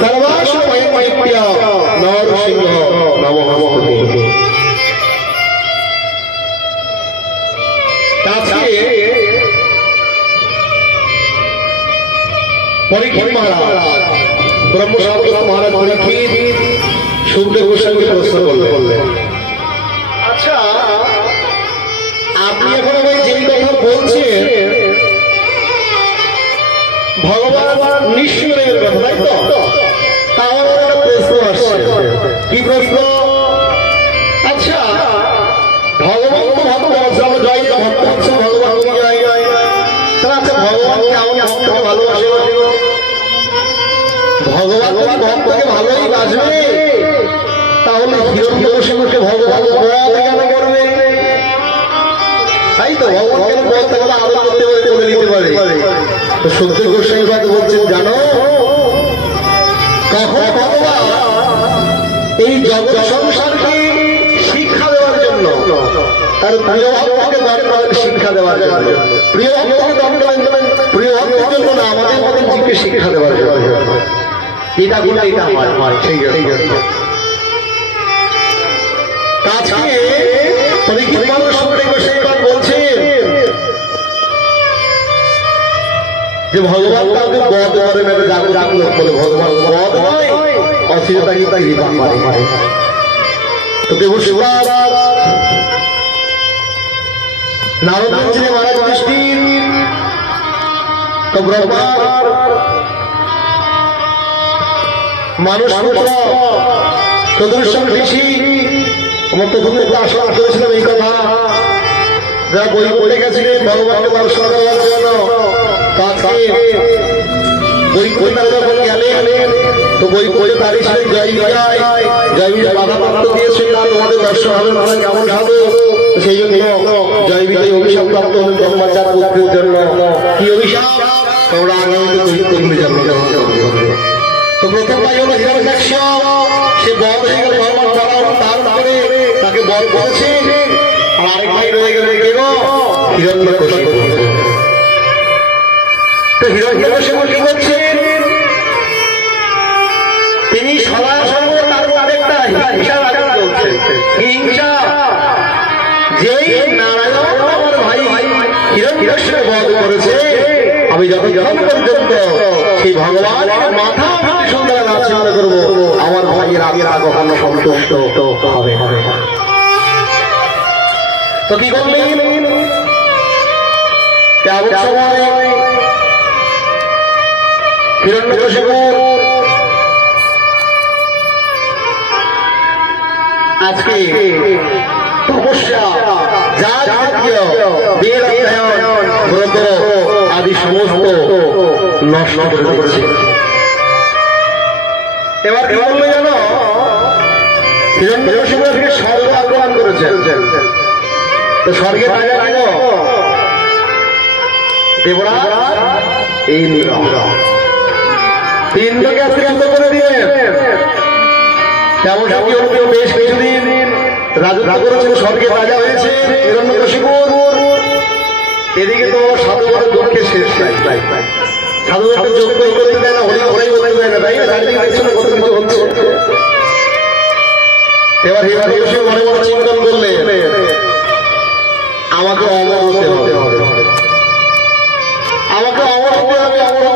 সর্বাসময়মৈত্য নরসিংহ তাছাড়া পরীক্ষিত মহারাজ ব্রহ্মশাস্ত্র মহারাজ পরীক্ষিত সুখদেব গোস্বামীকে প্রশ্ন করলেন আচ্ছা আপনি এখন ওই যে কথা বলছেন নিশ্চয়ের কথা, তাই তো? তাহলে একটা প্রশ্ন আসছে। কি প্রশ্ন? আচ্ছা ভগবান তো ভগবান আমরা জয় ভক্ত হচ্ছে, ভগবান তাহলে আচ্ছা ভগবান কেমন ভক্তকে ভালোবাসে? ভগবান ভক্তকে ভালোই বাসবে। তাহলে হিরণ্যকশিপুকে ভগবান বধ কেন করবে? তাই তো ভগবান বধ থেকে আরও করতে পারে করে নিতে তো সত্য গোস্বামী বাদ বলছেন জানো কখন এই জগৎ সংসারকে শিক্ষা দেওয়ার জন্য তার প্রিয় ভক্তকে দান করেন শিক্ষা দেওয়ার জন্য। প্রিয় ভক্তকে দান করেন প্রিয় ভক্তের জন্য না আমাদের মতো জীবকে শিক্ষা দেওয়ার জন্য। এটা গুলো এটা সেই জন্য। তাছাড়া পরীক্ষিত যে ভগবান কাউকে বধ করে না, এটা জাগো জাগলো বলে ভগবান বধ নয় অসিরতা কি তাই কৃপা করে। ছিলেন মহারাজ তো ব্রহ্মা মানুষ পুত্র ঋষি, আমার করেছিলাম এই কথা। যারা বই গেছিলেন, ভগবানকে দর্শন করার জন্য তো বই পড়ে দাঁড়িয়েছিলেন জয় বিজয় জয় বিজয় বাধা প্রাপ্ত দিয়েছেন না তোমাদের দর্শন হবে সেই জয় বিজয় অভিশাপ প্রাপ্ত কি অভিশাপ তোমরা আগামীতে হয়ে যাবে তো প্রথম পাই হলো হিরণ্যাক্ষ সে তারপরে তাকে বল করেছে। আর আরেক ভাই রয়ে গেল কে গো? হিরণ্যকশিপু তিনি সদা সর্ব তার একটা হিংসা হিংসা যেই নারায়ণ আমার ভাই হিরণ্যকশিপু বধ করেছে, আমি যতক্ষণ পর্যন্ত সেই ভগবানের মাথা সুন্দর নাচনা করব, আমার ভাইয়ের আগের আগে কখনো সন্তুষ্ট হবে হবে তো কি করলেন তেমন সময় আদি সমস্ত নষ্ট করে দিয়েছে। এবার কি বলল জানো? হিরণ্যকশিপু থেকে স্বর্গ আক্রমণ করেছেন তো স্বর্গে রাজা কেন দেবরাজ, এই নিয়ম তিন লোকে আজকে করে দিলেন তেমন সঙ্গে অন্য বেশ কিছুদিন স্বর্গে রাজা হয়েছে এদিকে তো সাধুঘরের দুঃখে শেষ নাই। যোগ্য করতে দেয় না হরি হরাই বলতে দেয় না, তাই না? চারিদিকে দেখছ কত কিছু হচ্ছে। এবার হিরণ্যকশিপু মনে মনে চিন্তন করলে আমাকে অমর হতে হবে। আমাকে অমর হতে হবে, অমর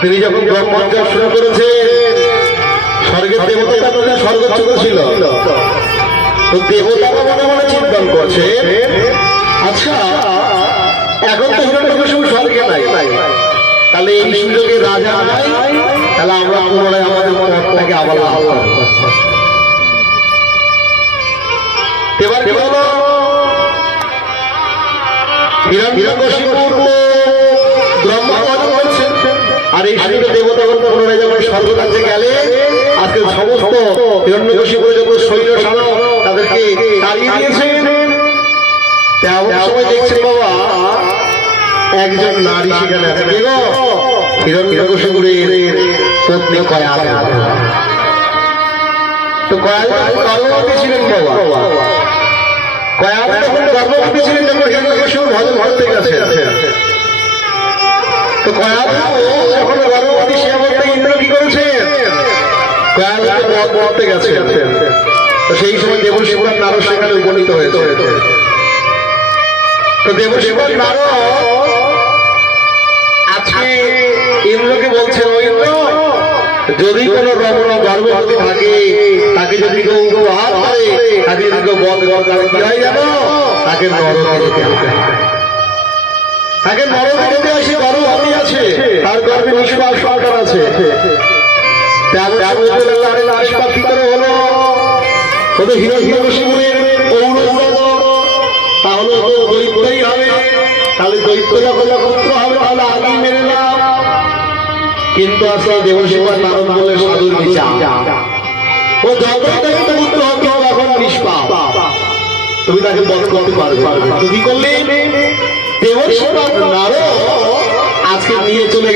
তিনি যখন ব্রহ্মজ্ঞান শুরু করেছেন, স্বর্গের দেবতা স্বর্গচ্যুত ছিল তো দেবতারা মনে মনে চিন্তন করছে আচ্ছা এখন তো স্বর্গে নাই তাহলে এই সুযোগে রাজা নাই, তাহলে আমরা পুনরায় আমাদের পথটাকে আবার লাভ। এবার হিরণ্যকশিপুর আর এই দেবতাগণ পুনরায় যখন গেলে আজকে সমস্ত সৈন্য সারা তাদেরকে তাড়িয়ে দিয়েছেন তেমন সময় দেখছেন বাবা একজন নারী সেখানে আছে। কে গো? হিরণ্যকশিপুরের পত্নী কয়া তো কয়া গর্ভবতী ছিলেন বাবা কয়া যখন গর্ভবতী ছিলেন যখন হিরণ্যকশিপুর ভজন ভরতে গেছে সেই সময় নারদ সেখানে উপনীত হয়েছে। তো নারদ, আজকে ইন্দ্রকে বলছে, ও ইন্দ্র, যদি কোন রমণ গর্ভবতী থাকে, তাকে যদি কেউ হাত করে, তাকে যদি কেউ বধ করে তাকে নরকে যেতে হবে। তাকে যেতে আসে গর্ভবতী আছে তার গর্ভে নিষ্পাপ সরকার আছে। কি করে হলো। হিরো তাহলে হবে। নাও কিন্তু আসলে দেবশিবার নারদ বলে সাধুর ও যত দৈত্য পুত্র হতে এখন তুমি তাকে বধ করতে পারবে তুমি করলে আজকে নিয়ে চলে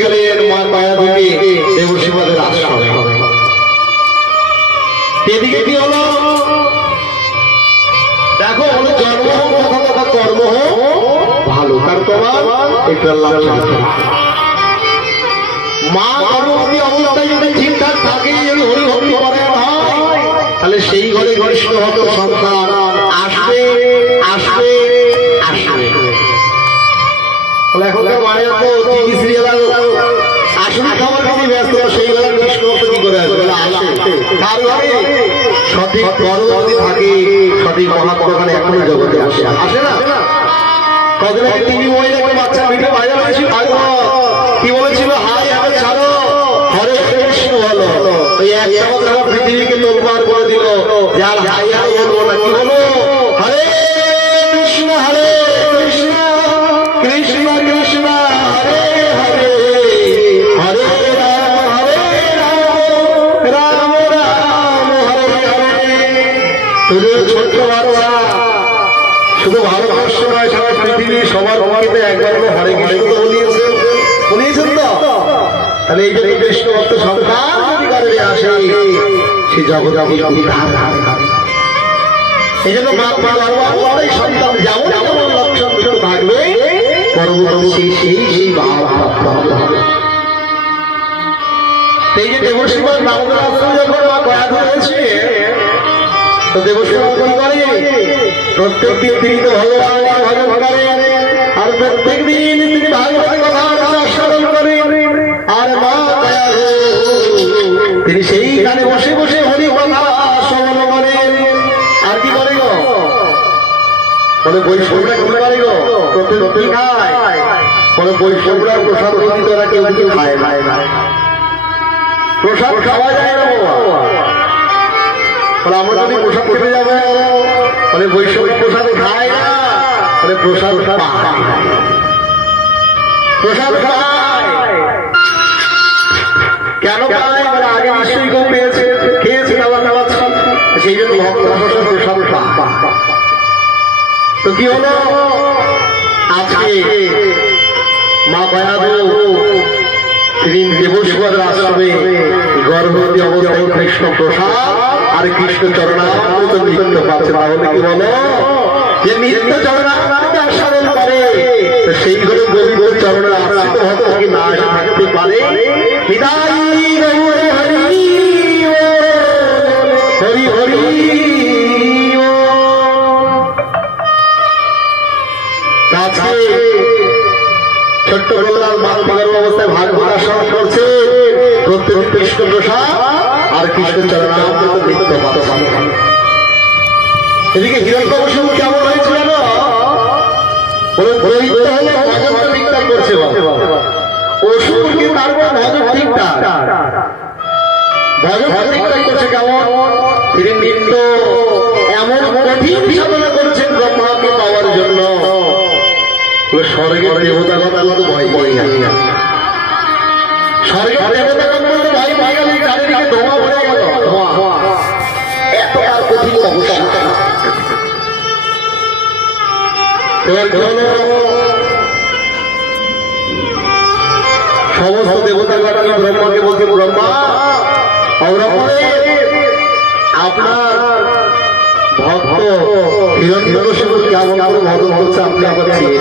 এদিকে কি হলো? দেখো জন্ম হোক, কথা কর্ম হোক, ভালো। তোমার মা গর্ভবতী অবস্থায় যদি ঠিকঠাক থাকে, যদি হরিভক্তি করে হয় তাহলে সেই ঘরে কৃষ্ণ হত সন্তান সঠিক গর্ভবতী থাকে, সঠিক মহাত্মাখানে এখনও জগতে আসে। আসে না? কদিন হয়েছিল কি বলেছিল? হাই হাই ছাড়ো। বলো। পৃথিবীকে লোকবার করে দিল যার হাই হাই বলব না। কি হলো নয় সারা পৃথিবী সবার সমাজে একবার হরে কৃষ্ণ তো বলিয়েছেন বলিয়েছেন তো? তাহলে এই জন্য কৃষ্ণ ভক্ত সন্তান যদি কারণে আসে, সে জগৎ এই জন্য বাবা এই সন্তান যেমন যেমন লক্ষণ থাকবে, পরবর্তী সেই সেই বাবা এই যে দেবশিবার নামদার যখন মা কয়া ধরেছে তো করে। প্রত্যেক দিন তিনি তো ভগবানের ভজন করে। আর প্রত্যেক দিন তিনি ভাগবত কথা স্মরণ করে। আর মা তিনি সেইখানে বসে বসে হরি কথা শ্রবণ আর কি করে গো? বলে বৈষ্ণবরা কি করে গো? প্রত্যেক কি খায়? বলে বৈষ্ণবরা প্রসাদ প্রসাদ কেউ কিছু খায় খায় প্রসাদ খাওয়া যায় না বলে আমরা যদি প্রসাদ খেতে যাব মানে বৈষ্ণব প্রসাদ খায় না মানে প্রসাদ প্রসাদ খায় কেন বলে আগে নিশ্চয়ই কেউ পেয়েছে, খেয়েছে খাবার খাবার সেই জন্য প্রসাদ তো কি হলো? আজকে মা বয়াদু তিনি দেবশিবাদের আশ্রমে গর্ভবতী অবস্থায় কৃষ্ণ প্রসাদ আর কৃষ্ণ চরণামৃত নিত্য পাচ্ছে, তাহলে কি বলো? যে নিত্য চরণামৃত আস্বাদন করে সেই করে গরিব চরণের আশ্রিত ভক্ত কি না থাকতে পারে? গৌর হরি হরি হরি। প্রত্যেক কৃষ্ণ প্রসাদ আর কৃষ্ণ চরণামৃত নিত্য মাত এদিকে হিরণ্যকশিপু কেমন হয়েছে জানো? বলে পুরোহিত হলে ভজনটা ঠিকঠাক করছে অসুর কি তারপর ভজন ঠিকঠাক ভজন ঠিকঠাক করছে কেমন? তিনি নিত্য এমন করেছেন ব্রহ্মাকে পাওয়ার জন্য। স্বর্গের দেবতা কথা ভয় ভয় স্বর্গের দেবতা কথা তো ভয় ভয় গেল। চারিদিকে ধোঁয়া পড়ে গেল ধোঁয়া এত আর কঠিন অবস্থা? সমস্ত দেবতা গণ ব্রহ্মাকে বলছে ব্রহ্মা আপনার ভক্ত হিরণ্যকশিপুর কেমন করে ভজন করছে? আপনি আবার চেয়ে।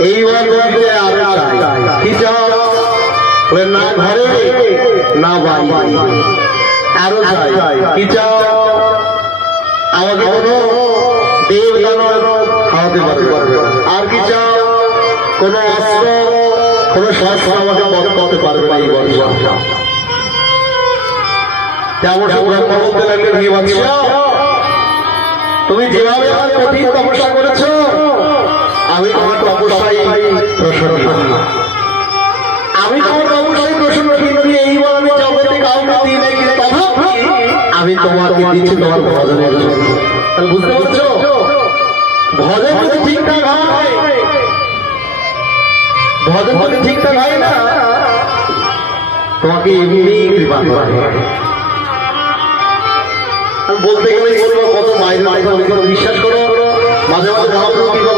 এইবার বলতে আরও চাই। কি বলে, না ঘরে না বাড়ি। আরও কি চাও? আমাকে কোনো দেব খাওয়াতে পারবে। আর কি চাও? কোন অস্ত্র, কোন শস্ত্র আমাকে করতে পারবে না এই তুমি যেভাবে কঠিন তপস্যা করেছ আমি তোমার তপস্যায় প্রসন্ন। আমি তোমার তপস্যায় প্রসন্ন কিন্তু এইবার আমি জগতে কাউকে দিই নাই তথাপি আমি তোমাকে দিচ্ছি তোমার জন্য। তাহলে বুঝতে পারছ? ভজন যদি ঠিকঠাক হয়, ভজন যদি ঠিকঠাক হয় না, তোমাকে এমনি কৃপা করে বলতে গেলে বলব, কত মায়ের মায়ের বিশ্বাস করো? মাঝে মাঝে মহাপ্রভু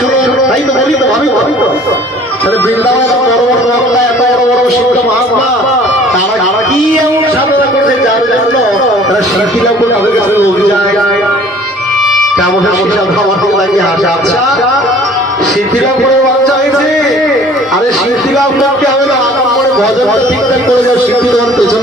শুনে তাই আচ্ছা বাচ্চা হয়েছে। আরে না আমার ভজনটা ঠিকঠাক করে যাও তোমার পেছন।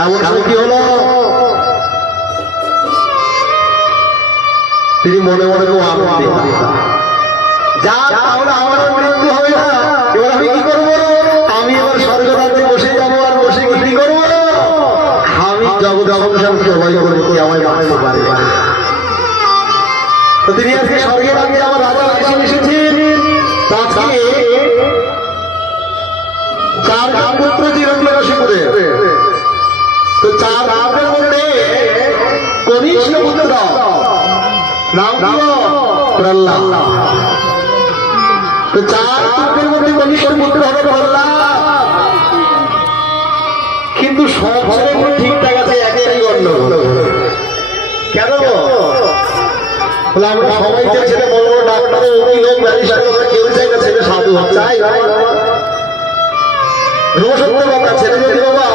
এমন সময় কি হলো। তিনি মনে মনে খুব আনন্দিত। যা তাহলে আমার মৃত্যু হবে না। এবার আমি কি করব? আমি এবার স্বর্গরাজ্যে বসে যাব আর বসে কি আমি জগৎ সংসার সবাই করব কি আমায় পারে। তিনি আজকে স্বর্গের প্রহ্লাদ তো চার পুত্রের মধ্যে কনিষ্ঠ পুত্র হবে প্রহ্লাদ কিন্তু সব ঠিকঠাক আছে একটাই গন্ডগোল কেন? আমরা সবাই যে ছেলে বড় বড় ডাক্তার উকিল হোক ব্যারিস্টার হোক কেউ চাই না ছেলে সাধু হোক। চাই না। ধ্রুবসত্য ছেলে যদি বাবা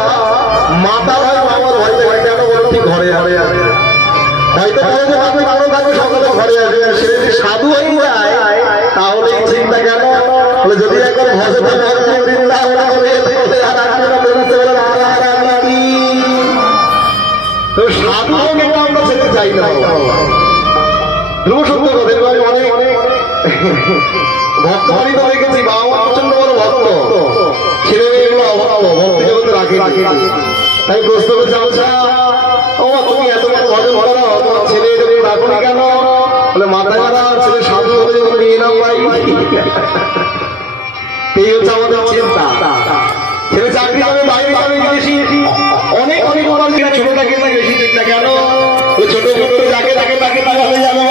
মাতা হয় বাবার ভয়তে একটা ঠিক ঘরে ঘরে হয়তো কলেজে থাকবে ভালো থাকবে সকালে ঘরে আসবে। সে যদি সাধু হয়ে যায়, তাহলে এই চিন্তা কেন? যদি একবার ভজে করে সাধু এটা আমরা সেটা চাই না ধ্রুব সত্য কথা অনেক অনেক ভক্ত বাড়ি তো দেখেছি বাবা প্রচণ্ড বড় ভক্ত। ছেলে মেয়েগুলো অভক্ত, ভক্তি জগতে রাখে তাই প্রশ্ন করছে আচ্ছা ও, তুমি এত বড় ভজন করো, তোমার ছেলে রাখো না কেন? বলে, মাথায় মারা ছেলে সাধু হলে যখন নিয়ে নাও ভাই। এই হচ্ছে আমাদের চিন্তা। ছেলে চাকরি বাইরে যাবে বিদেশি। অনেক অনেক ওরা ছোটটাকে বেশি চিন্তা কেন ছোট ছোট যাকে তাকে তাকে তাকালে যাবে